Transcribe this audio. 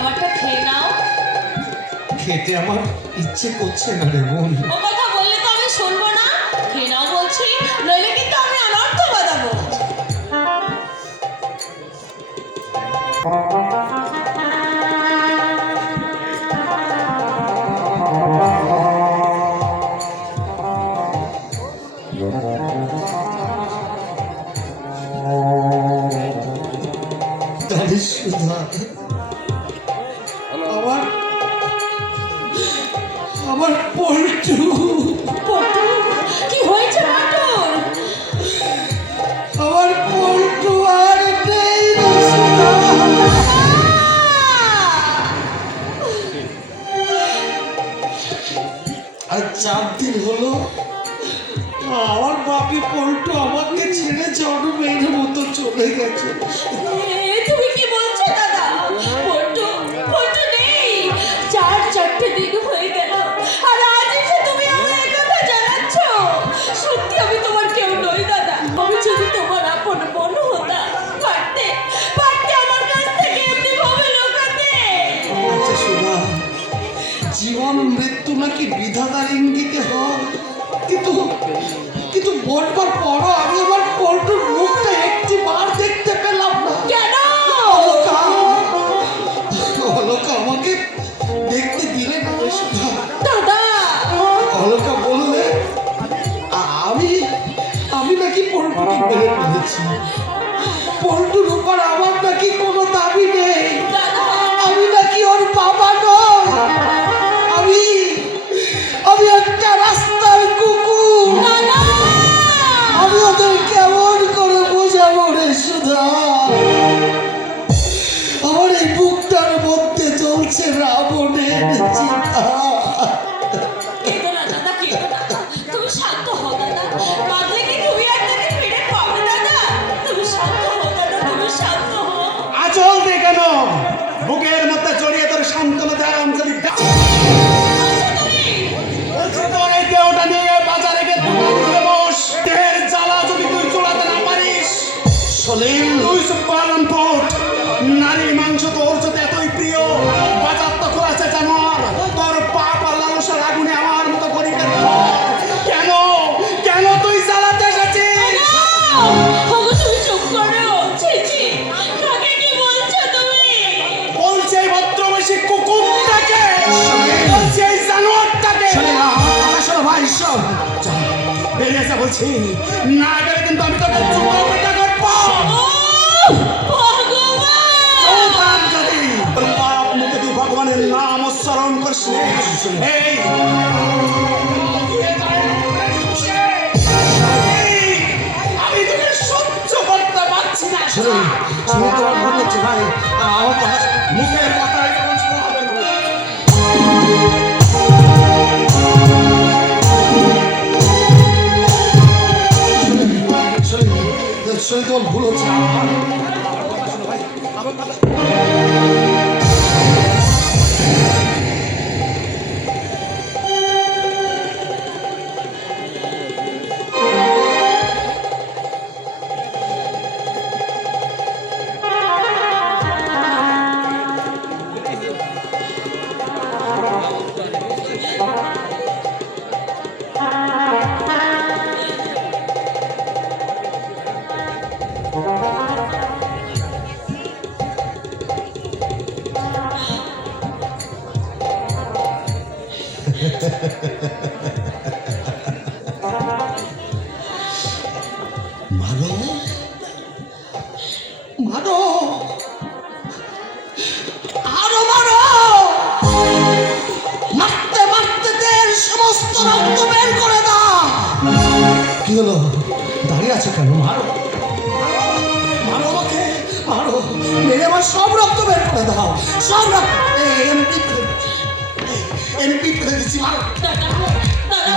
খাবারটা খেয়ে নাও। খেতে আমার ইচ্ছে করছে না রে বোন। ও কথা বললে তো আমি শুনবো না। খেয়ে নাও বলছি, নইলে কিন্তু আমি অনর্থ বাজাবো। তাহলে সুধা আমার আমার পল্টু পটু, কি হয়েছে পটুর? আমার পল্টু আর নেই রে সুধা। আর 4 দিন হলো আমার বাপি পল্টু আমাকে ছেড়ে জন্মের মতো চলে গেছে। তুমি কি বলছো দাদা? পটু পটু নেই। 4 দিন হয়ে গেল, আর আজ এসে তুমি আমায় এই কথা জানাচ্ছ? সত্যি আমি তোমার কেউ নই দাদা। আমি যদি তোমার আপন বোন হতাম, পারতে পারতে আমার কাছ থেকে এমনি ভাবে লুকাতে। আচ্ছা সুধা, জীবন মৃত্যু নাকি বিধাতার ইঙ্গিতে হয়, কিন্তু কিন্তু বলবার পরও আমি আমার পল্টুর মুখটা একটিবার দেখতে পেলাম না। কেন? অলকা অলকা আমাকে দেখতে দিলে না রে সুধা। দাদা, অলকা বললে আমি আমি নাকি পল্টুকে মেরে ফেলেছি। পল্টুর উপর আমার নাকি কোনো দাবি নেই। দাদা, আমি নাকি ওর বাবা নই। আমি আমি একটা রাস্তার কুকুর। দাদা, আমি ওদের কেমন করে বোঝাবো রে সুধা? আমার এই বুকটার মধ্যে চলছে রাবণের চিতা। কেঁদো না দাদা, কেঁদো না। তুমি শান্ত হও দাদা। কাঁদলে কি তুমি আর তাকে ফিরে পাবে দাদা? তুমি শান্ত হও দাদা, তুমি শান্ত হও। আচল দে কেন? বুকের মধ্যে জড়িয়ে তোর সান্ত্বনা দেওয়ার অঞ্জলি বলছি তো, এই দেহটা নিয়ে বাজারে গিয়ে দোকান দিয়ে বস। দেহের জ্বালা যদি তুই চড়াতে না পারিস, সলিল তুই সব পালন পট। নারীর মাংস তোর সাথে এতই প্রিয়, বাজার তো খোলাছে জানোয়ার। তোর পাপ আর লালসার আগুনে আমার মতো গরিবের ঘর। কেন কেন তুই জ্বালাতে এসেছিস? ওগো, তুমি চুপ করো। ছি ছি, কাকে কি বলছো তুমি? বলছে এই ভদ্রবেশী কুকুরটাকে, বলছে এই জানোয়ারটাকে। শোনো ভাই, শোন। বেরিয়েছে বলছি, না গেলে কিন্তু আমি তোকে চুপা পেটা করবো। চৌপান যদি তোর পাপ মুখে তুই ভগবানের নাম উচ্চারণ করিস নে, এই আমি তোকে সহ্য করতে পারছি না। শুনুন, শুনুন, তোমার ভুল হচ্ছে ভাই। আমার কথা মুখের কথা এরকম শোনা হবে না। শুনুন, শুনুন, তোমার ভুল হচ্ছে। আমার কথা শোনো ভাই, আমার কথা। মারো মারো আরো মারো, মারতে মারতে দেহের সমস্ত রক্ত বের করে দাও। কি হলো, দাঁড়িয়ে আছো কেন? মারো মারো আমাকে, মারো, মেরে আমার সব রক্ত বের করে দাও। সব রক্ত এমপি ফেলে দিচ্ছি, মারো। দাদা, দাদা,